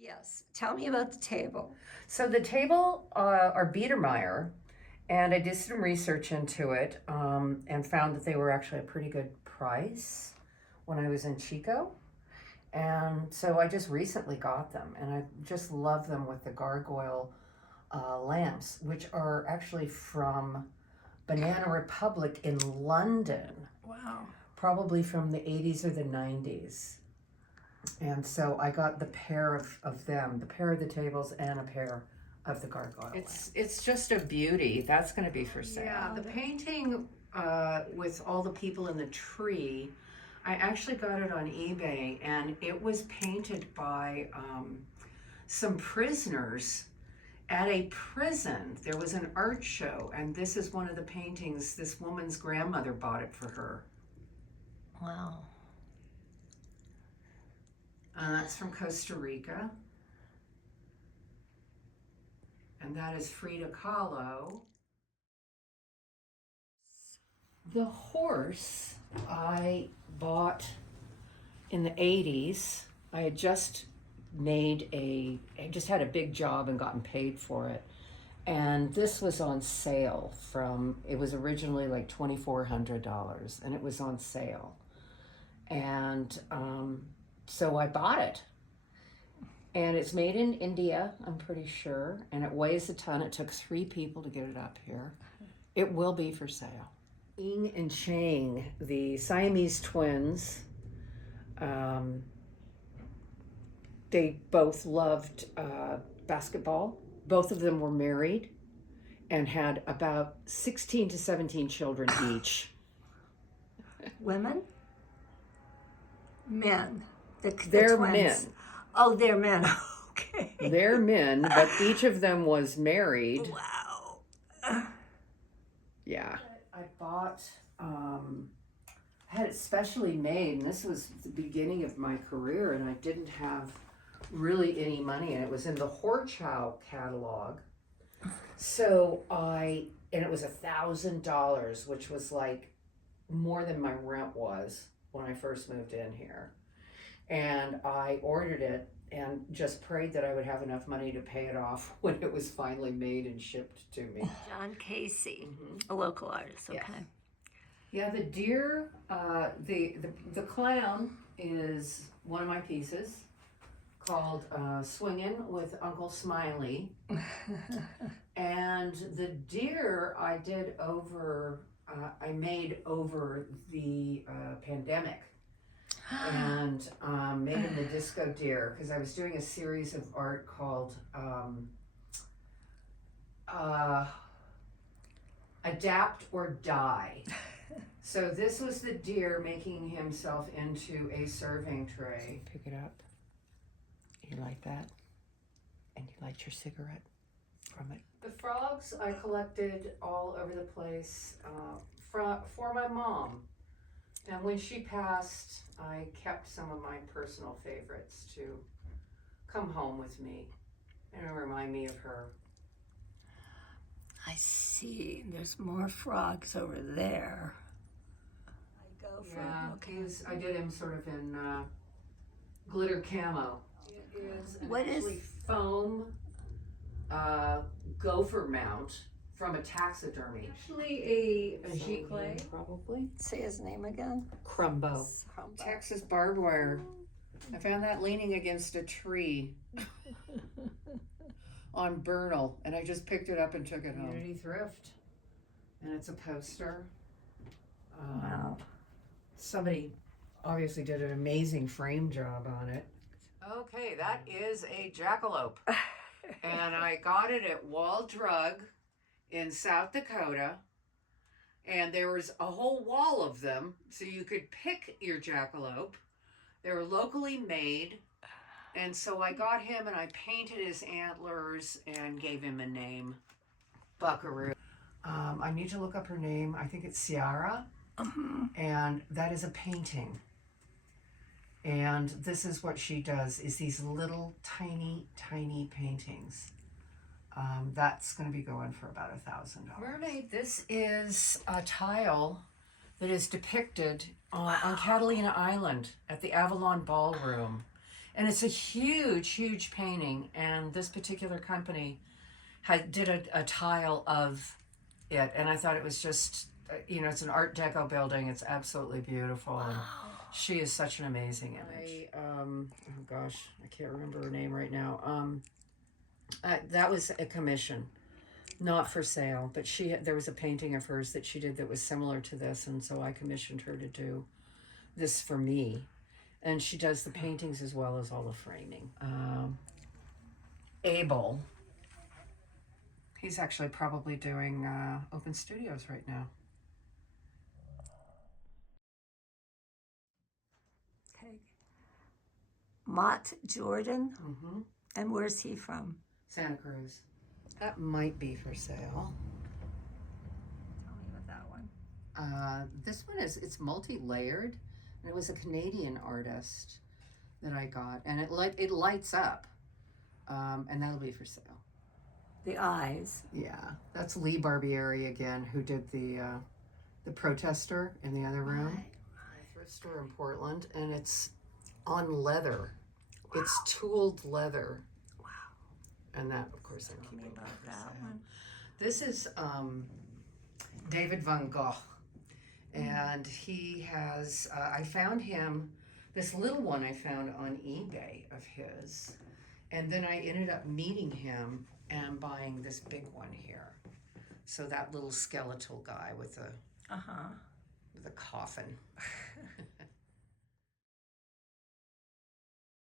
Yes. Tell me about the table. So the table are Biedermeier, and I did some research into it and found that they were actually a pretty good price when I was in Chico. And so I just recently got them, and I just love them with the gargoyle lamps, which are actually from Banana Republic in London, Wow. probably from the 80s or the 90s. And so I got the pair of them, the pair of the tables and a pair of the gargoyle lamps. It's just a beauty. That's going to be for sale. Yeah, the painting with all the people in the tree, I actually got it on eBay, and it was painted by some prisoners at a prison. There was an art show, and this is one of the paintings. This woman's grandmother bought it for her. Wow. That's from Costa Rica. And that is Frida Kahlo. The horse I bought in the 80s. I had just I just had a big job and gotten paid for it. And this was on sale it was originally like $2,400, and it was on sale. And so I bought it. And it's made in India, I'm pretty sure, and it weighs a ton. It took 3 people to get it up here. It will be for sale. Ying and Chang, the Siamese twins, they both loved basketball. Both of them were married and had about 16 to 17 children each. Women? Men. They're twins. men. Oh, they're men. Okay. They're men, but each of them was married. Wow. Yeah. I bought, had it specially made, and this was the beginning of my career, and I didn't have really any money, and it was in the Horchow catalog. So and it was $1,000, which was like more than my rent was when I first moved in here. And I ordered it and just prayed that I would have enough money to pay it off when it was finally made and shipped to me. John Casey, a local artist. Okay. Yes. Yeah, the deer, the clown is one of my pieces called Swingin' with Uncle Smiley. And the deer I made over the pandemic. And made him the disco deer because I was doing a series of art called Adapt or Die. So this was the deer making himself into a serving tray. Pick it up. You like that? And you light your cigarette from it. The frogs I collected all over the place for my mom. And when she passed, I kept some of my personal favorites to come home with me and remind me of her. I see. There's more frogs over there. I go for I did him sort of in glitter camo. It is actually foam gopher mount from a taxidermy. Actually a giclée, probably. Say his name again. Crumbo. Texas barbed wire. I found that leaning against a tree on Bernal, and I just picked it up and took it home. Community thrift. And it's a poster. Wow. Somebody obviously did an amazing frame job on it. Okay, that is a jackalope. And I got it at Wall Drug in South Dakota, and there was a whole wall of them, so you could pick your jackalope. They were locally made, and so I got him and I painted his antlers and gave him a name, Buckaroo. I need to look up her name. I think it's Ciara, and that is a painting. And this is what she does, is these little tiny, tiny paintings. That's going to be going for about $1,000. Mermaid, this is a tile that is depicted on Catalina Island at the Avalon Ballroom. And it's a huge, huge painting. And this particular company did a tile of it. And I thought it was just, it's an Art Deco building. It's absolutely beautiful. Wow. And she is such an amazing image. Oh gosh, I can't remember her name right now. That was a commission, not for sale, but there was a painting of hers that she did that was similar to this, and so I commissioned her to do this for me. And she does the paintings as well as all the framing. Abel, he's actually probably doing open studios right now. Okay. Mott Jordan. Mm-hmm. And where's he from? Santa Cruz. That might be for sale. Tell me about that one. This one it's multi-layered, and it was a Canadian artist that I got, and it lights up, and that'll be for sale. The eyes. Yeah, that's Lee Barbieri again, who did the protester in the other room. Right. Thrift store in Portland, and it's on leather. Wow. It's tooled leather. Wow. And that, of course, I'm Tell me keeping about for that sale. one. This is David van Gogh, and he has. I found him. This little one I found on eBay of his, and then I ended up meeting him and buying this big one here. So that little skeletal guy with a coffin.